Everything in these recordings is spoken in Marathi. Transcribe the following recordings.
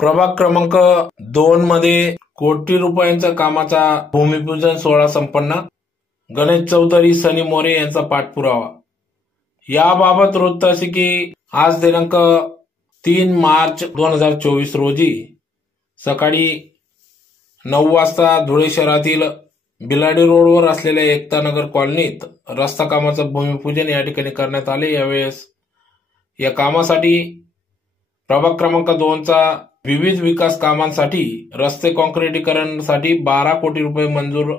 प्रभाग क्रमांक दोन मध्ये कोटी रुपयांचा कामाचा भूमिपूजन सोहळा संपन्न. गणेश चौधरी सनी मोरे यांचा पाठपुरावा. याबाबत वृत्त असे की आज दिनांक तीन मार्च दोन हजार चोवीस रोजी. सकाळी नऊ वाजता धुळे शहरातील बिलाडी रोडवर असलेल्या एकता नगर कॉलनीत रस्ता कामाचं भूमिपूजन या ठिकाणी करण्यात आले. यावेळेस या कामासाठी प्रभाग क्रमांक दोनचा विविध विकास कामांसाठी रस्ते काँक्रिटीकरणासाठी बारा कोटी रुपये मंजूर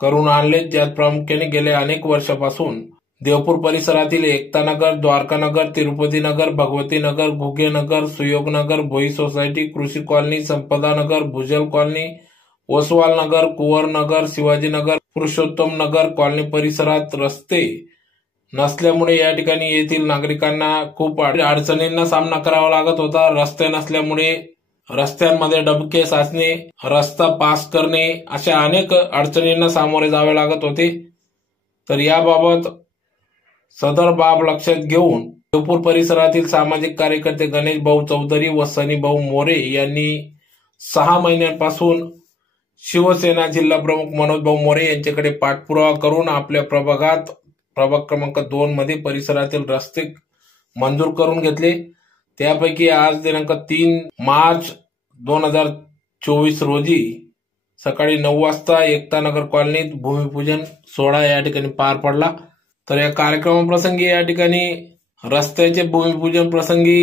करून आणले. ज्यात प्रामुख्याने गेल्या अनेक वर्षापासून देवपूर परिसरातील Ektanagar Dwarkanagar Tirupati Nagar Bhagwati Nagar Ghuge Suyognagar Bhoi society Krishi colony Sampadanagar Bhujal colony Oswal Nagar Kuwar Nagar Shivajinagar Purushottam Nagar colony परिसरात रस्ते नसल्यामुळे या ठिकाणी येथील नागरिकांना खूप अडचणींना सामना करावा लागत होता. रस्ते नसल्यामुळे रस्त्यांमध्ये डबके साचणे रस्ता पास करणे अशा अनेक अडचणींना सामोरे जावे लागत होते. तर याबाबत सदर बाब लक्षात घेऊन देवपूर परिसरातील सामाजिक कार्यकर्ते गणेश भाऊ चौधरी व सनी भाऊ मोरे यांनी सहा महिन्यांपासून शिवसेना जिल्हा प्रमुख मनोज भाऊ मोरे यांच्याकडे पाठपुरावा करून आपल्या प्रभागात प्रभाग क्रमांक दोन मध्ये परिसरातील रस्ते मंजूर करून घेतले. त्यापैकी आज दिनांक तीन मार्च दोन हजार चोवीस रोजी सकाळी नऊ वाजता एकता नगर कॉलनीत भूमिपूजन सोहळा या ठिकाणी पार पडला. तर या कार्यक्रमाप्रसंगी या ठिकाणी रस्त्याचे भूमिपूजन प्रसंगी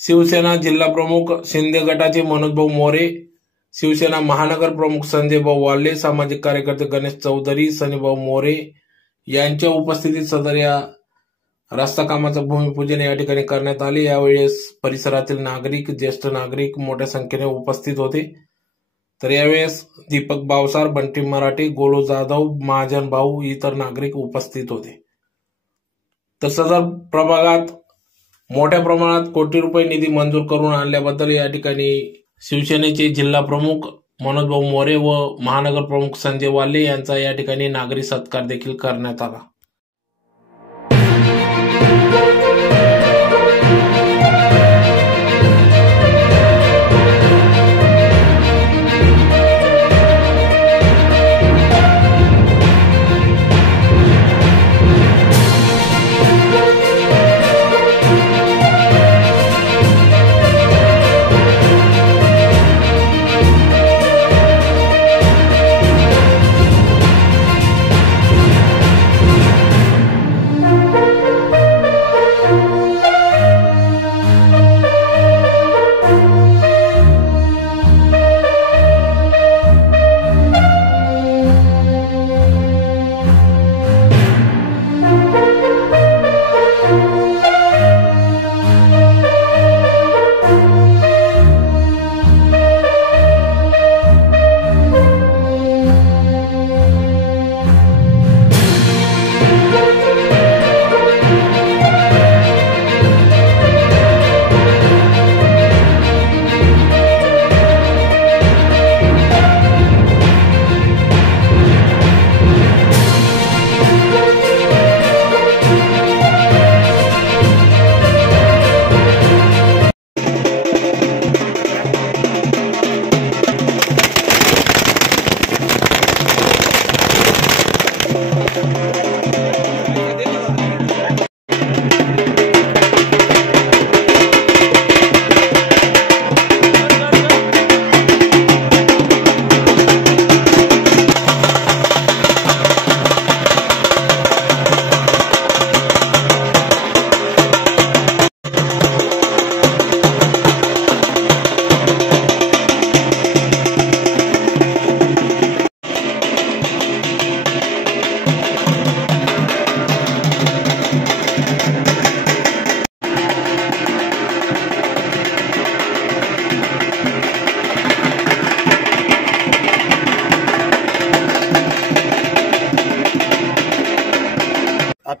शिवसेना जिल्हा प्रमुख शिंदे गटाचे मनोजभाऊ मोरे शिवसेना महानगर प्रमुख संजय भाऊ वाल्ले सामाजिक कार्यकर्ते गणेश चौधरी सनीभाऊ मोरे यांच्या उपस्थितीत सदर या रस्ता कामाचं भूमिपूजन या ठिकाणी करण्यात आले. यावेळेस परिसरातील नागरिक ज्येष्ठ नागरिक मोठ्या संख्येने उपस्थित होते. तर यावेळेस दीपक बावसार बंटी मराठे गोलू जाधव महाजन भाऊ इतर नागरिक उपस्थित होते. तर सदर प्रभागात मोठ्या प्रमाणात कोटी रुपये निधी मंजूर करून आणल्याबद्दल या ठिकाणी शिवसेनेचे जिल्हा प्रमुख मनोजभाऊ मोरे व महानगर प्रमुख संजय वाले यांचा या ठिकाणी नागरी सत्कार देखील करण्यात आला.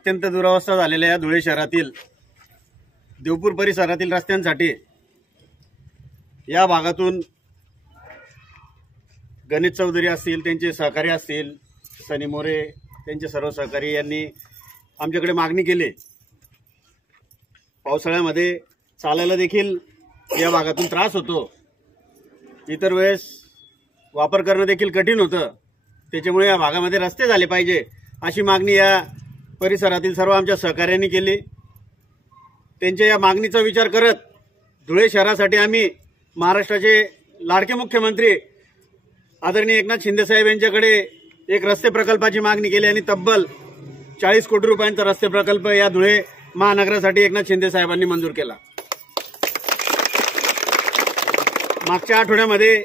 अत्यंत दुरावस्था झालेल्या या धुळे शहरातील देवपूर परिसरातील रस्त्यांसाठी या भागातून गणेश चौधरी असतील त्यांचे सहकारी असतील सनी मोरे त्यांचे सर्व सहकारी यांनी आमच्याकडे मागणी केली. पावसाळ्यामध्ये चालायला देखील या भागातून त्रास होतो. इतर वेळेस वापर करणं देखील कठीण होतं. त्याच्यामुळे या भागामध्ये रस्ते झाले पाहिजे अशी मागणी या परिसरातील सर्व आमच्या सहकार्यांनी केली. त्यांच्या या मागणीचा विचार करत धुळे शहरासाठी आम्ही महाराष्ट्राचे लाडके मुख्यमंत्री आदरणीय एकनाथ शिंदेसाहेब यांच्याकडे एक रस्ते प्रकल्पाची मागणी केली आणि तब्बल चाळीस कोटी रुपयांचा रस्ते प्रकल्प या धुळे महानगरासाठी एकनाथ शिंदे साहेबांनी मंजूर केला. मागच्या आठवड्यामध्ये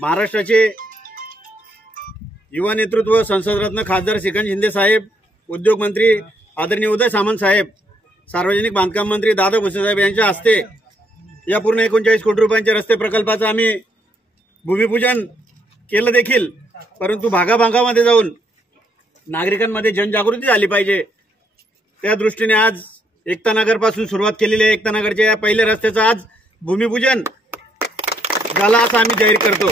महाराष्ट्राचे युवा नेतृत्व संसदरत्न खासदार श्रीकांत शिंदे साहेब उद्योगमंत्री आदरणीय उदय सामंत साहेब सार्वजनिक बांधकाम मंत्री दादा भुसे साहेब यांच्या हस्ते या पूर्ण एकोणचाळीस कोटी रुपयांच्या रस्ते प्रकल्पाचं आम्ही भूमिपूजन केलं देखील. परंतु भागाभागामध्ये जाऊन नागरिकांमध्ये जनजागृती झाली पाहिजे. त्या दृष्टीने आज एकता सुरुवात केलेली आहे. एकता नगरच्या या पहिल्या रस्त्याचं आज भूमिपूजन झालं असं आम्ही जाहीर करतो.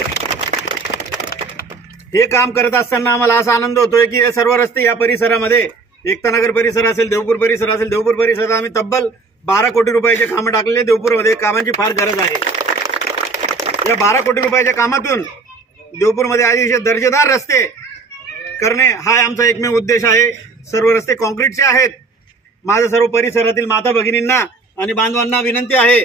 हे काम करत असताना आम्हाला असा आनंद होतोय की हे सर्व रस्ते या परिसरामध्ये एकतानगर परिसर असेल देवपूर परिसर असेल देवपूर परिसरात आम्ही तब्बल बारा कोटी रुपयाचे कामं टाकलेले देवपूरमध्ये कामांची फार गरज आहे. या बारा कोटी रुपयाच्या कामातून देवपूरमध्ये अतिशय दर्जेदार रस्ते करणे हा आमचा एकमेव उद्देश आहे. सर्व रस्ते कॉन्क्रीटचे आहेत. माझं सर्व परिसरातील माता भगिनींना आणि बांधवांना विनंती आहे.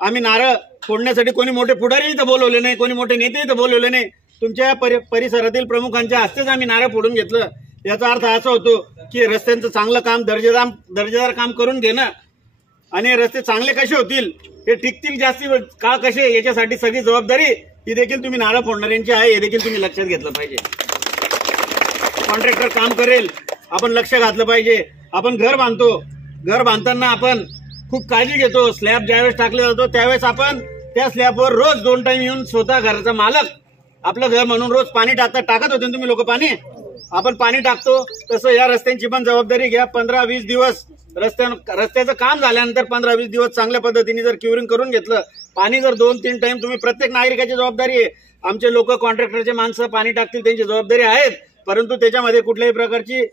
आम्ही नारळ फोडण्यासाठी कोणी मोठे पुढारी इथं बोलवले नाही कोणी मोठे नेते इथं बोलवले नाही. तुमच्या परि- परिसरातील प्रमुखांच्या हस्तेच आम्ही नारळ फोडून घेतलं. याचा अर्थ असा होतो की रस्त्यांचं चांगलं काम दर्जेदार दर्जेदार काम करून घेणं आणि रस्ते चांगले कसे होतील हे टिकतील जास्ती का कसे याच्यासाठी सगळी जबाबदारी ही देखील तुम्ही नारळ फोडणाऱ्यांची आहे हे देखील तुम्ही लक्षात घेतलं पाहिजे. कॉन्ट्रॅक्टर काम करेल आपण लक्ष घातलं पाहिजे. आपण घर बांधतो घर बांधताना आपण खूप काळजी घेतो स्लॅब ज्यावेळेस टाकला जातो त्यावेळेस आपण त्या स्लॅबवर रोज दोन टाइम येऊन स्वतः घराचा मालक आपलं घर म्हणून रोज पाणी टाकतात टाकत होते तुम्ही लोक पाणी? आपण पाणी टाकतो तसं या रस्त्यांची पण जबाबदारी घ्या. पंधरा वीस दिवस रस्त्या रस्त्याचं काम झाल्यानंतर पंधरा वीस दिवस चांगल्या पद्धतीने जर क्युरिंग करून घेतलं पाणी जर दोन तीन टाइम तुम्ही प्रत्येक नागरिकाची जबाबदारी आहे. आमचे लोक कॉन्ट्रॅक्टरचे माणसं पाणी टाकतील त्यांची जबाबदारी आहेत. परंतु त्याच्यामध्ये कुठल्याही प्रकारची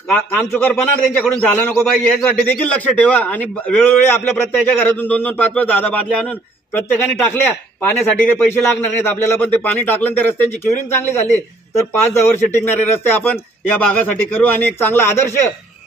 कामचुकारपणा त्यांच्याकडून झाला नको पाहिजे यासाठी देखील लक्ष ठेवा आणि वेळोवेळी आपल्या प्रत्येकाच्या घरातून दोन दोन पाच पाच दहा दहा बादल्या आणून प्रत्येकाने टाकल्या. पाण्यासाठी काही पैसे लागणार नाहीत. आपल्याला पण ते पाणी टाकलं ते रस्त्यांची क्युरिंग चांगली झाली. तर पाच दहा वर्ष टिकणारे रस्ते आपण या भागासाठी करू. आणि एक चांगला आदर्श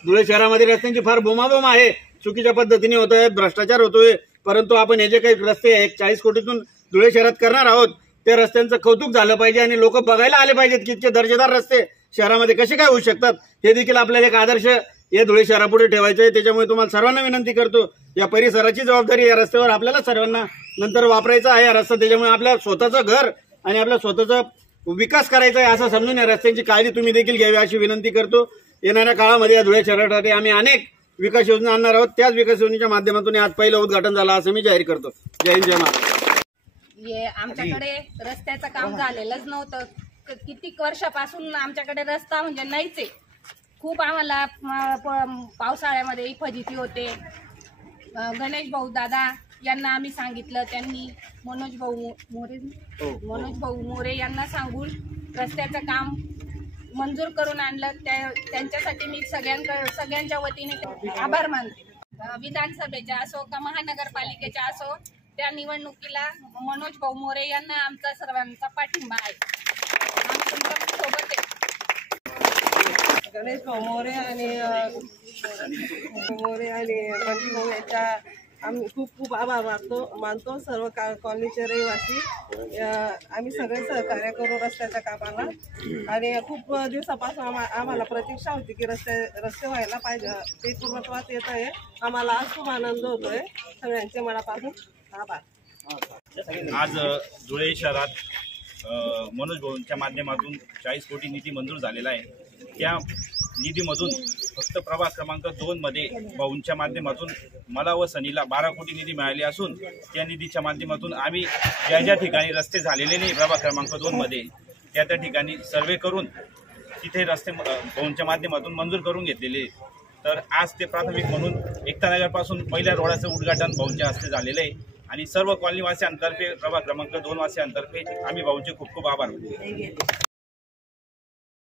धुळे शहरामध्ये रस्त्यांची फार बोमाबोम आहे. चुकीच्या पद्धतीने होतोय भ्रष्टाचार होतोय. परंतु आपण हे जे काही रस्ते एक चाळीस कोटीतून धुळे शहरात करणार आहोत त्या रस्त्यांचं कौतुक झालं पाहिजे आणि लोक बघायला आले पाहिजेत की इतके दर्जेदार रस्ते शहरामध्ये कसे काय होऊ शकतात. हे देखील आपल्याला एक आदर्श या धुळे शहरापुढे ठेवायचं आहे. त्याच्यामुळे तुम्हाला सर्वांना विनंती करतो. या परिसराची जबाबदारी या रस्त्यावर आपल्याला सर्वांना नंतर वापरायचा आहे. या रस्ता त्याच्यामुळे आपल्या स्वतःचं घर आणि आपल्या स्वतःचा विकास करायचा आहे असं समजून या रस्त्यांची काळजी तुम्ही देखील घ्यावी अशी विनंती करतो. येणाऱ्या काळामध्ये या धुळे शहरासाठी आम्ही अनेक विकास योजना आणणार आहोत. त्याच विकास योजनेच्या माध्यमातून आज पहिलं उद्घाटन झालं असं मी जाहीर करतो. जय हिंद जय महाराज आमच्याकडे रस्त्याचं काम झालेलंच नव्हतं. किती कितीक वर्षापासून आमच्याकडे रस्ता म्हणजे नाहीच आहे. खूप आम्हाला पावसाळ्यामध्ये फजिती होते. गणेश भाऊ दादा यांना आम्ही सांगितलं त्यांनी मनोज भाऊ मो- मोरे मनोज भाऊ मोरे यांना सांगून रस्त्याचं काम मंजूर करून आणलं. त्या त्यांच्यासाठी मी सगळ्यांक सगळ्यांच्या वतीने आभार मानते. विधानसभेच्या असो का महानगरपालिकेच्या असो त्या निवडणुकीला मनोज भाऊ मोरे यांना आमचा सर्वांचा पाठिंबा आहे आम्ही तुमच्यासोबत आहे गणेश भाऊ मोरे आणि मोरे आणि बंटी भाऊ यांच्या आम्ही खूप खूप आभार मानतो मानतो सर्व का कॉलनीचे रहिवासी. आम्ही सगळे सहकार्य करू रस्त्याच्या कामाला आणि खूप दिवसापासून आम्हा आम्हाला प्रतीक्षा होती की रस्ते रस्ते व्हायला पाहिजे. ते पूर्णत्वास येत आहे. आम्हाला आज खूप आनंद होतोय. सगळ्यांचे मनापासून आभार. आज धुळे शहरात मनोज भवनच्या माध्यमातून चाळीस कोटी निधी मंजूर झालेला आहे. त्या निधीमधून फक्त प्रभाग क्रमांक दोनमध्ये भाऊंच्या माध्यमातून मला व सनीला बारा कोटी निधी मिळाली असून त्या निधीच्या माध्यमातून आम्ही ज्या ज्या ठिकाणी रस्ते झालेले नाही प्रभाग क्रमांक दोनमध्ये त्या त्या ठिकाणी सर्वे करून तिथे रस्ते अ, भाऊंच्या माध्यमातून मंजूर करून घेतलेले. तर आज ते प्राथमिक म्हणून एकता नगरपासून पहिल्या रोडाचं उद्घाटन भाऊंच्या हस्ते झालेलं आहे. आणि सर्व कॉलनीवासियांतर्फे प्रभाग क्रमांक दोन वासियांतर्फे आम्ही भाऊंचे खूप खूप आभार